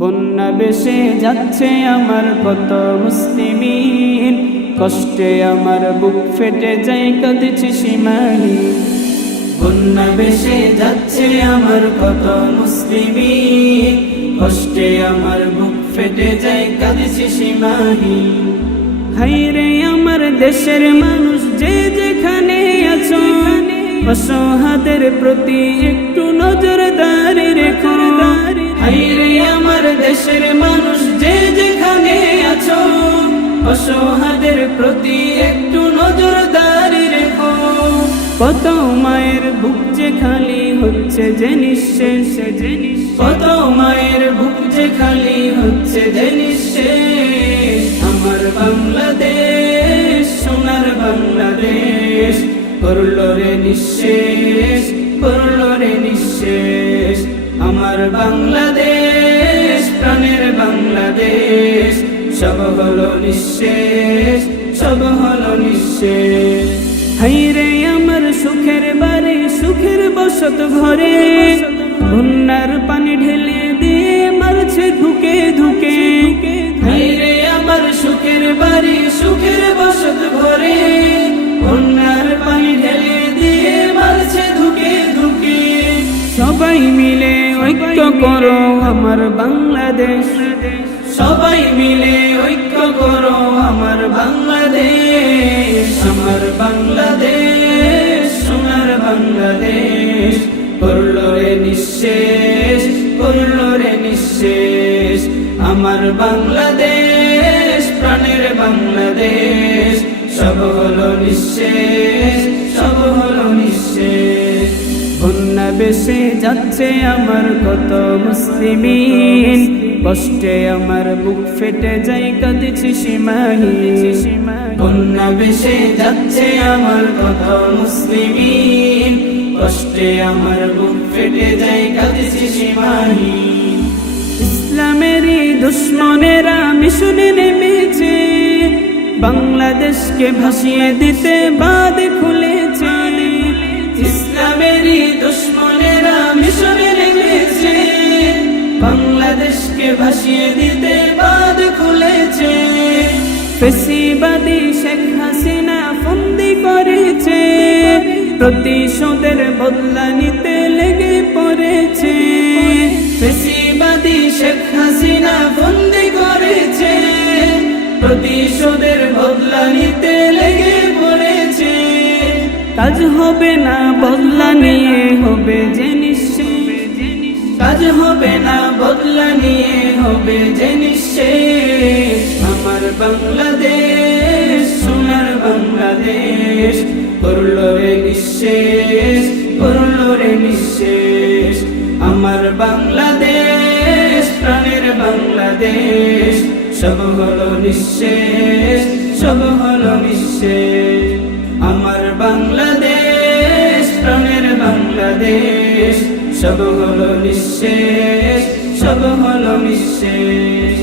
বন্যা বেশে যাচ্ছে আমার কত মুসলিমিন, কষ্টে আমার বুক ফেটে যায় কাঁদছি সীমাহীন। বন্যা বেশে যাচ্ছে আমার কত মুসলিমিন, কষ্টে আমার বুক ফেটে যায় কাঁদছি সীমাহীন। হায়রে আমার দেশের মানুষ যে যেখানে আছো, অসহায়দের প্রতি একটু নজরদারি রেখো। হায়রে আমার দেশের মানুষ যে যেখানে আছো, অসহায়দের প্রতি একটু নজরদারি রেখো। কত মায়ের বুক যে খালি হচ্ছে যে নিঃশেষ, কত মায়ের বুক যে খালি হচ্ছে যে নিঃশেষ। আমার বাংলাদেশ সোনার বাংলাদেশ করলো রে নিঃশেষ, করলো রে নিঃশেষ। আমার বাংলাদেশ প্রাণের বাংলাদেশ সব হলো নিঃশেষ, সব হলো নিঃশেষ। হায়রে আমার সুখের বাড়ি সুখের বসত ঘরে, বন্যার পানি ঢেলে দিয়ে মারছে ধুকে ধুকে। হায়রে আমার সুখের বাড়ি সুখের বসত ঘরে, বন্যার পানি ঢেলে দিয়ে মারছে ধুকে ধুকে। সবাই মিলে ঐক্য করো আমার বাংলাদেশ, সবাই মিলে ঐক্য করো আমার বাংলাদেশ। আমার বাংলাদেশ সোনার বাংলাদেশ করলো রে নিঃশেষ, করলো রে নিঃশেষ। আমার বাংলাদেশ প্রাণের বাংলাদেশ সব হলো নিঃশেষ, সব হলো নিঃশেষ। বন্যা বেশে যাচ্ছে আমার কত মুসলিমিন, কষ্টে আমার বুক ফেটে যায় কাঁদছি সীমাহীন। বন্যা বেশে যাচ্ছে আমার কত মুসলিমিন, কষ্টে আমার বুক ফেটে যায় কাঁদছি সীমাহীন। ইসলামেরই দুশ্মনেরা মিশনে নেমেছে, বাংলাদেশকে ভাসিয়ে দিতে বাঁধ খুলেছে। ইসলামেরই দুশ্মনেরা মিশনে নেমেছে, বাংলাদেশকে ভাসিয়ে দিতে বাঁধ খুলেছে। ফ্যাসিবাদী শেখ হাসিনা ফন্দি করেছে, প্রতিশোধের বদলা নিতে লেগে পড়েছে। ফ্যাসিবাদী শেখ হাসিনা ফন্দি করেছে, প্রতিশোধের বদলা নিতে লেগে পড়েছে। কাজ হবে না বদলা নিয়ে হবে যে নিঃশেষ, কাজ হবে না বদলা নিয়ে হবে যে নিঃশেষ। আমার বাংলাদেশ সোনার বাংলাদেশ করলো রে নিঃশেষ, করলো রে নিঃশেষ। আমার বাংলাদেশ প্রাণের বাংলাদেশ সব হলো নিঃশেষ, সব হলো নিঃশেষ। আমার বাংলাদেশ প্রাণের বাংলাদেশ সব হলো নিঃশেষ, সব হলো নিঃশেষ।